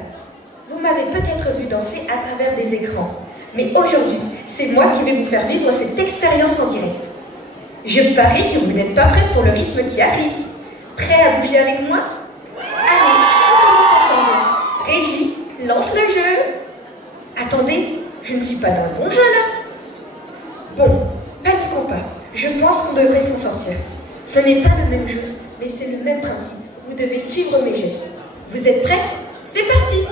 Vous m'avez peut-être vu danser à travers des écrans. Mais aujourd'hui, c'est moi qui vais vous faire vivre cette expérience en direct. Je parie que vous n'êtes pas prêts pour le rythme qui arrive. Prêts à bouger avec moi? Allez, on commence ensemble. Régie, lance le jeu. Attendez, je ne suis pas dans le bon jeu là. Bon, paniquons pas. Je pense qu'on devrait s'en sortir. Ce n'est pas le même jeu, mais c'est le même principe. Vous devez suivre mes gestes. Vous êtes prêts? C'est parti!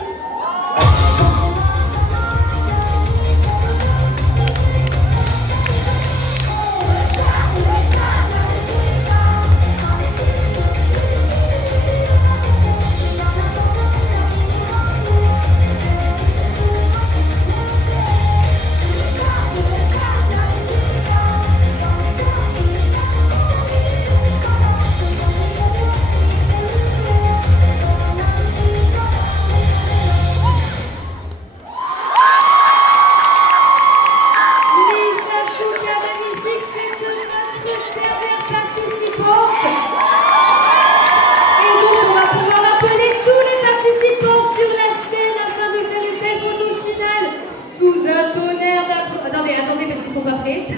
Attendez, parce qu'ils sont pas prêts. Si,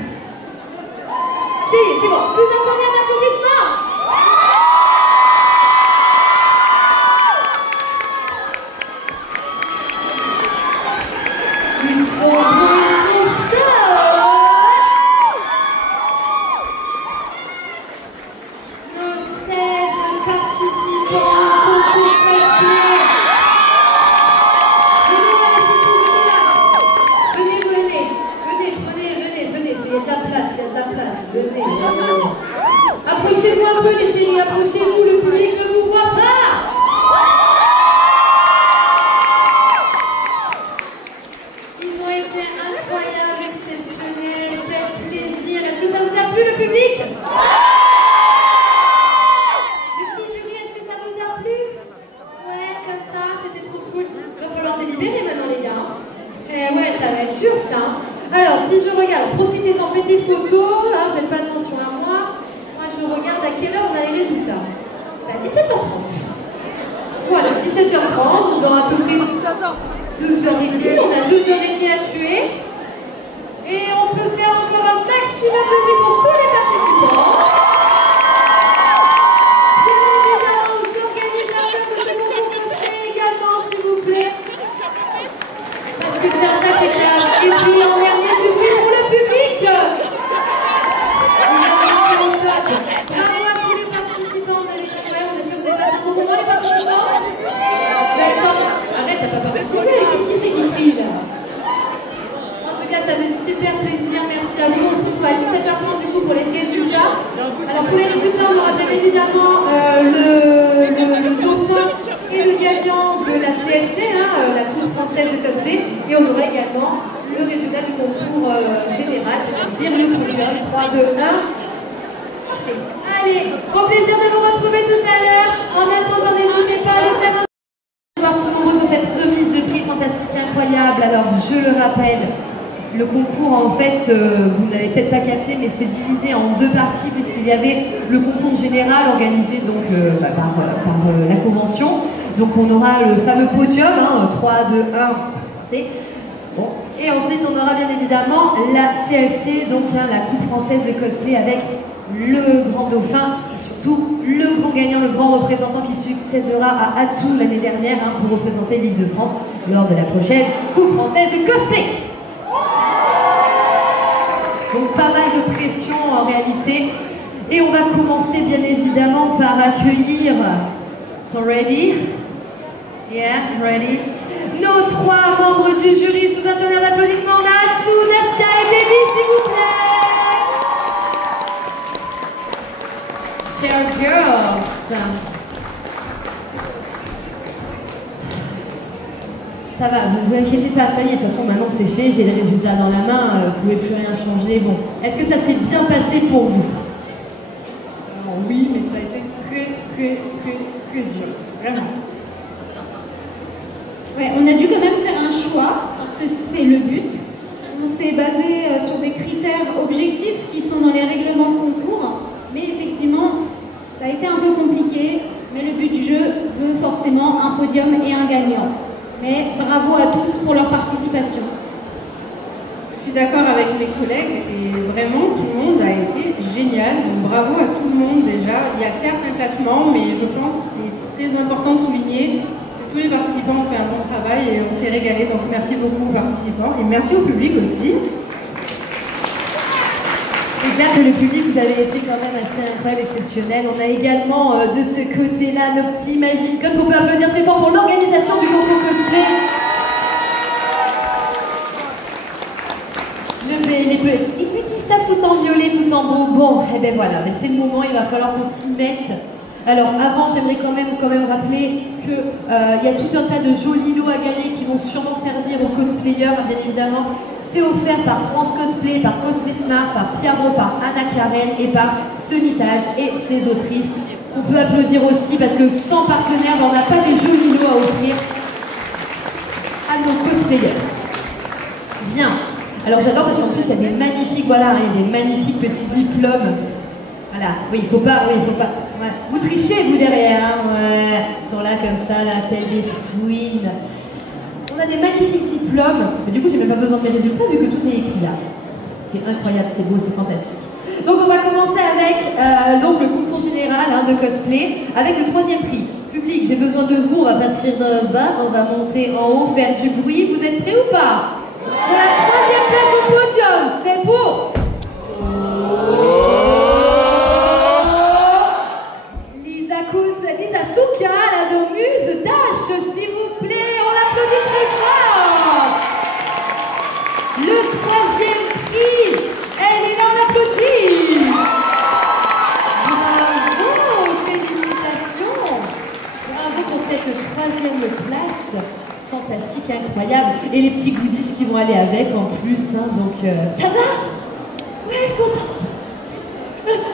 c'est bon. Sous un tonnerre d'applaudissements. Ils sont beaux, ils sont chauds. Nos 16 participants au concours cosplay. Venez là, les chouchous, venez là. Venez. Il y a de la place, venez. Approchez-vous un peu les chéris, approchez-vous, le public ne vous voit pas. Ils ont été incroyables, exceptionnels, faites plaisir. Est-ce que ça vous a plu le public? Le petit jury, est-ce que ça vous a plu? Ouais, comme ça, c'était trop cool. Il va falloir délibérer maintenant les gars. Ouais, ça va être dur ça. Alors, si je regarde, profitez-en, faites des photos, hein, faites pas attention à moi. Moi, je regarde à quelle heure on a les résultats. À 17h30. Voilà, 17h30, dans à peu près 2h30. On a 2h30 à tuer. Et on peut faire encore un maximum de bruit pour tous les participants. Bien évidemment, aux organisateurs de ce concours cosplay également, s'il vous plaît. Parce que c'est un sacré tâche. Et puis en dernier, du bruit pour le public. Vous avez été au top. Bravo à tous les participants. Vous avez été incroyables. Est-ce que vous avez passé un bon moment, les participants? Arrête, t'as pas participé. Qui c'est qui crie là? En tout cas, ça fait super plaisir. Merci à vous. retrouve à 17h30 du coup pour les résultats. Alors pour les résultats, on aura bien évidemment le dauphin et le gagnant de la CLC, la Coupe française de cosplay, et on aura également le résultat du concours général, c'est-à-dire le podium 3, 2, 1. Allez, au plaisir de vous retrouver tout à l'heure. En attendant, n'hésitez pas à les faire un si nombreux pour cette remise de prix fantastique incroyable. Alors, je le rappelle, le concours, en fait, vous ne l'avez peut-être pas capté, mais c'est divisé en deux parties, puisqu'il y avait le concours général organisé donc, par la convention. Donc, on aura le fameux podium, 3, 2, 1. Bon. Et ensuite, on aura bien évidemment la CLC, donc la Coupe française de cosplay avec le grand dauphin, et surtout le grand gagnant, le grand représentant qui succédera à Atsu l'année dernière pour représenter l'Île-de-France lors de la prochaine Coupe française de cosplay. Donc pas mal de pression en réalité. Et on va commencer bien évidemment par accueillir, so ready? Yeah, ready? Nos 3 membres du jury sous un tonnerre d'applaudissements. On a Atsu, Nastia et Baby, s'il vous plaît. Chers girls. Ça va, ne vous inquiétez pas, ça y est, de toute façon maintenant c'est fait, j'ai les résultats dans la main, vous ne pouvez plus rien changer. Bon, est-ce que ça s'est bien passé pour vous? Alors oui, mais ça a été très dur, vraiment. Ouais, on a dû quand même faire un choix, parce que c'est le but. On s'est basé sur des critères objectifs qui sont dans les règlements de concours, mais effectivement, ça a été un peu compliqué, mais le but du jeu veut forcément un podium et un gagnant. Mais bravo à tous pour leur participation. Je suis d'accord avec mes collègues et vraiment tout le monde a été génial. Donc bravo à tout le monde déjà. Il y a certes un classement, mais je pense qu'il est très important de souligner que tous les participants ont fait un bon travail et on s'est régalé. Donc merci beaucoup aux participants et merci au public aussi. C'est clair que le public, vous avez été quand même assez incroyable, exceptionnel. On a également de ce côté-là nos petits Magic Cut. On peut applaudir très fort pour l'organisation du concours cosplay. Les petits staffs tout en violet, tout en beau. Bon, et ben voilà, c'est le moment, il va falloir qu'on s'y mette. Alors avant, j'aimerais quand même rappeler qu'il y a tout un tas de jolis lots à gagner qui vont sûrement servir aux cosplayers, bien évidemment. C'est offert par France Cosplay, par Cosplay Smart, par Pierrot, par Anna Karen et par Sonitage et ses autrices. On peut applaudir aussi parce que sans partenaire, on n'a pas des jolis lots à offrir à nos cosplayers. Bien. Alors j'adore parce qu'en plus il y a des magnifiques, voilà, il y a des magnifiques petits diplômes. Voilà, oui, il faut pas. Ouais. Vous trichez vous derrière, ouais. Ils sont là comme ça, là, tels des fouines. On a des magnifiques diplômes, mais du coup j'ai même pas besoin de mes résultats vu que tout est écrit là. C'est incroyable, c'est beau, c'est fantastique. Donc on va commencer avec donc le concours général de cosplay, avec le 3e prix. Public, j'ai besoin de vous, on va partir de bas, on va monter en haut, faire du bruit. Vous êtes prêts ou pas? Pour la 3e place au podium, c'est pour Lisa Souka, la domuse Dash, s'il vous plaît, on l'applaudit très fort. Le 3e prix, elle est là, on l'applaudit. Bravo, félicitations. Bravo pour cette 3e place, fantastique, incroyable. Et les petits goodies qui vont aller avec en plus, donc ça va? Ouais, contente. Ça va.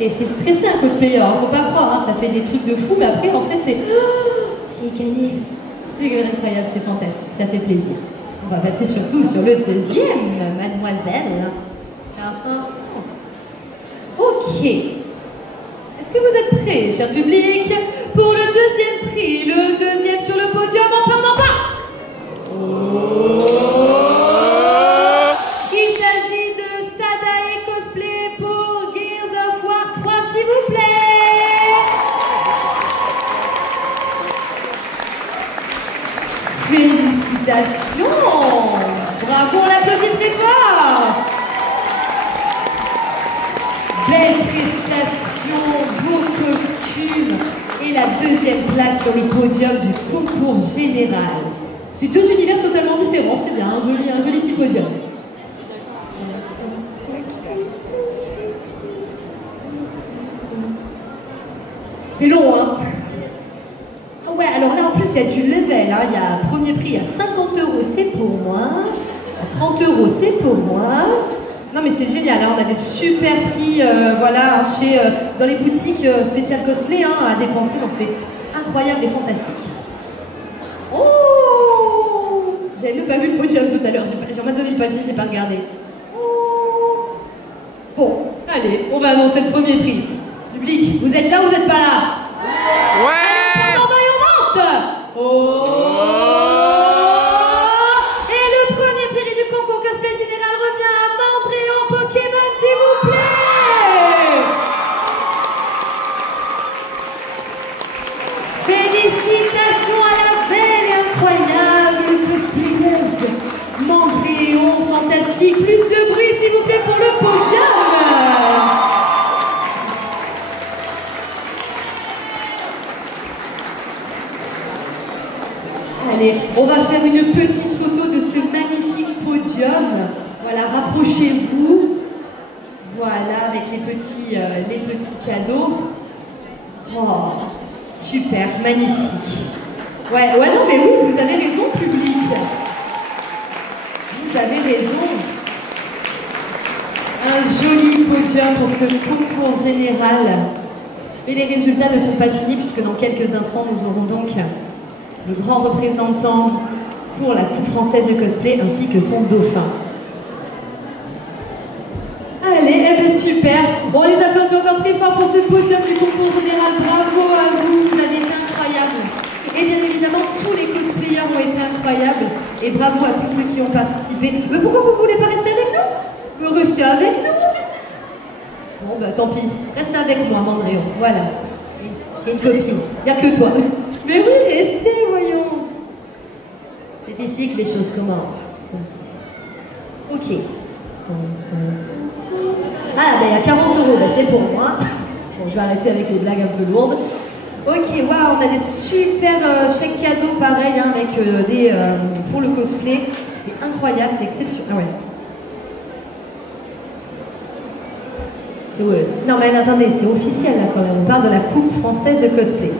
Et c'est stressant un cosplayer, faut pas croire, ça fait des trucs de fou, mais après en fait c'est j'ai gagné. C'est incroyable, c'est fantastique, ça fait plaisir. On va passer surtout sur le 2e, mademoiselle. Ok. Est-ce que vous êtes prêts, cher public, pour le 2e prix, le 2e sur le podium en parle en bas. Il s'agit de Sadae Cosplay pour Gears of War 3, s'il vous plaît. Félicitations. Bravo, on l'applaudit très fort. Belle prestation, beau costume et la 2e place sur le podium du concours général. C'est 2 univers totalement différents, c'est bien, un joli petit podium. C'est long, hein. Ah ouais, alors là, en plus, il y a du level, hein. Il y a premier prix à 50 €, c'est pour moi. À 30 €, c'est pour moi. Non mais c'est génial, hein. On a des super prix, voilà, chez, dans les boutiques spéciales cosplay, hein, à dépenser, donc c'est incroyable et fantastique. Oh, j'avais même pas vu le podium tout à l'heure, j'ai pas donné le papier, j'ai pas regardé. Oh. Bon, allez, on va annoncer le premier prix. Public, vous êtes là ou vous êtes pas là? Ouais. Allez, on monte. Oh. Et le premier prix du concours cosplay général revient à Mandréon Pokémon, s'il vous plaît. Félicitations à la belle et incroyable cosplayeuse Mandréon, fantastique. Plus de bruit, s'il vous plaît, pour le podium. Allez, on va faire une petite photo de ce magnifique podium. Voilà, rapprochez-vous. Voilà, avec les petits cadeaux. Oh, super, magnifique. Ouais, non, mais oui, vous avez raison, public. Vous avez raison. Un joli podium pour ce concours général. Et les résultats ne sont pas finis, puisque dans quelques instants, nous aurons donc le grand représentant pour la Coupe française de cosplay, ainsi que son dauphin. Allez, eh bien super. On les applaudit encore très fort pour ce podium du concours général. Bravo à vous, vous avez été incroyables. Et bien évidemment, tous les cosplayers ont été incroyables. Et bravo à tous ceux qui ont participé. Mais pourquoi vous ne voulez pas rester avec nous? Mais restez avec nous. Bon, bah tant pis. Restez avec moi, Mandréon. Voilà. J'ai une copine. Il n'y a que toi. Mais oui, restez, voyons. C'est ici que les choses commencent. Ok. Ah, ben il y a 40 €, ben, c'est pour moi. Bon, je vais arrêter avec les blagues un peu lourdes. Ok, waouh, on a des super chèques cadeaux pareil, hein, avec pour le cosplay. C'est incroyable, c'est exceptionnel. Ah ouais. Ouais. Non mais attendez, c'est officiel là quand même. On parle de la Coupe française de cosplay.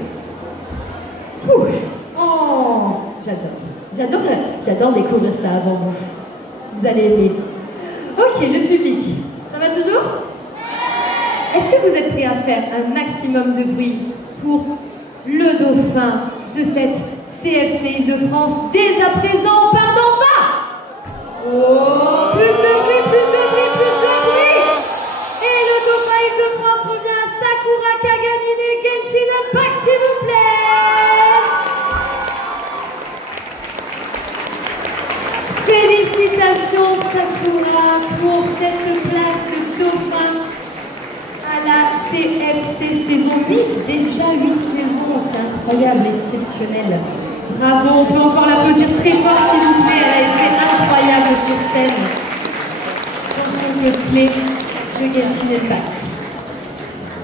Ouh. Oh, j'adore découvrir ça avant vous. Vous allez aimer. Ok, le public. Ça va toujours? Est-ce que vous êtes prêts à faire un maximum de bruit pour le dauphin de cette CFC Île-de-France dès à présent? Pardon, bas. Oh, plus de bruit, plus de bruit, plus de bruit. Et le dauphin Île-de-France revient à Sakura Kagamine Genshin Impact, s'il vous plaît. Félicitations Sakura pour cette place de dauphin à la CFC saison 8. Déjà 8 saisons, c'est incroyable, exceptionnel. Bravo, on peut encore l'applaudir très fort s'il vous plaît. Elle a été incroyable sur scène dans son cosplay de Genshin Impact.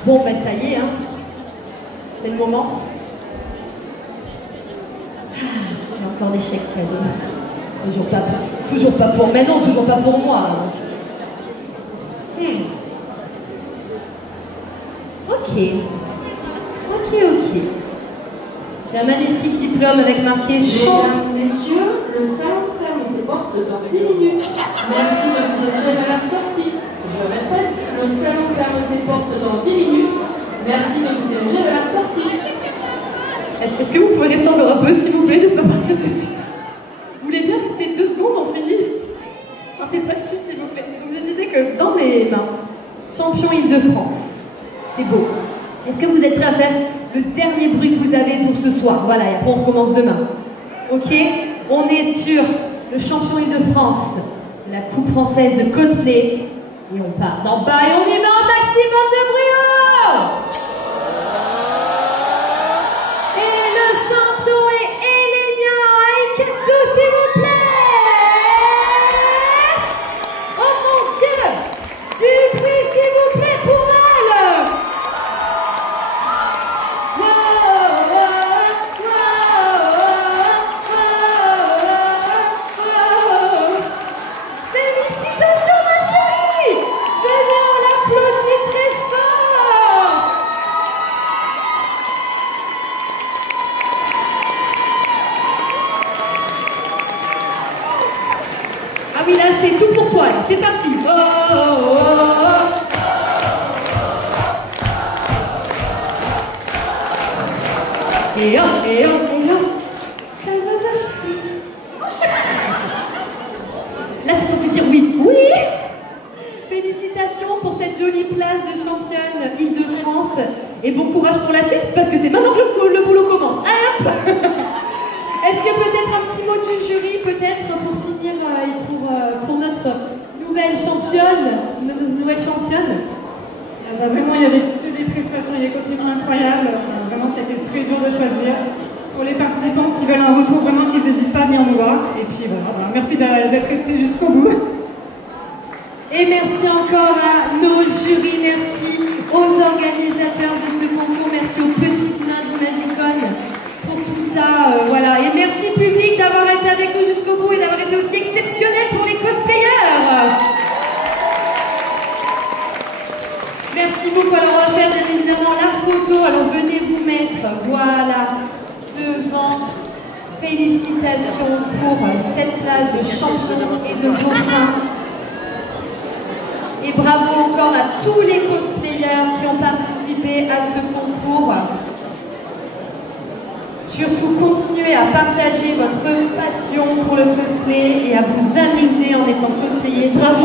Bon, bah ça y est, hein. C'est le moment. Il y a encore des chèques cadeaux. Toujours pas pour, mais non, toujours pas pour moi. Ok. J'ai un magnifique diplôme avec marqué Mesdames, messieurs, le salon ferme ses portes dans 10 minutes. Merci de vous diriger vers la sortie. Je répète, le salon ferme ses portes dans 10 minutes. Merci de vous diriger vers la sortie. Est-ce que vous pouvez rester encore un peu, s'il vous plaît, de ne pas partir dessus? Vous voulez bien rester 2 secondes, on finit? Partez pas dessus, s'il vous plaît. Donc je disais que dans mes mains, champion Île-de-France. C'est beau. Est-ce que vous êtes prêts à faire le dernier bruit que vous avez pour ce soir? Voilà, et après on recommence demain. Ok? On est sur le champion Île-de-France, la Coupe française de cosplay. Et on part d'en bas et on y va un maximum de bruit. Et le champion est Elenia Aiketsu, s'il vous plaît. Oh mon Dieu! Du bruit, s'il vous plaît, pour elle. Félicitations, ma chérie! Venez, on l'applaudit très fort. oui, là, c'est tout pour toi. C'est parti. Oh, oh, oh, oh. Et oh, et oh, et oh. Ça va marcher. Là, t'es censé dire oui. Oui! Félicitations pour cette jolie place de championne Île-de-France. Et bon courage pour la suite, parce que c'est maintenant que le boulot commence. Hop. Est-ce que peut-être un petit mot du jury, peut-être, pour finir, et pour notre nouvelle championne, Vraiment, il y avait que des prestations et des costumes incroyables. Vraiment, c'était très dur de choisir. Pour les participants, s'ils veulent un retour, vraiment qu'ils n'hésitent pas à venir nous voir. Et puis voilà, merci d'être restés jusqu'au bout. Et merci encore à nos jurys, merci aux organisateurs de ce concours, merci aux petites mains d'Imagicon pour tout ça, voilà. Et merci public d'avoir été avec nous jusqu'au bout et d'avoir été aussi exceptionnel pour les cosplayers. Merci beaucoup. Alors on va faire bien évidemment la photo, alors venez vous mettre, voilà, devant. Félicitations pour cette place de champion et de dauphin. Et bravo encore à tous les cosplayers qui ont participé à ce concours. Surtout, continuez à partager votre passion pour le cosplay et à vous amuser en étant cosplayer. Bravo.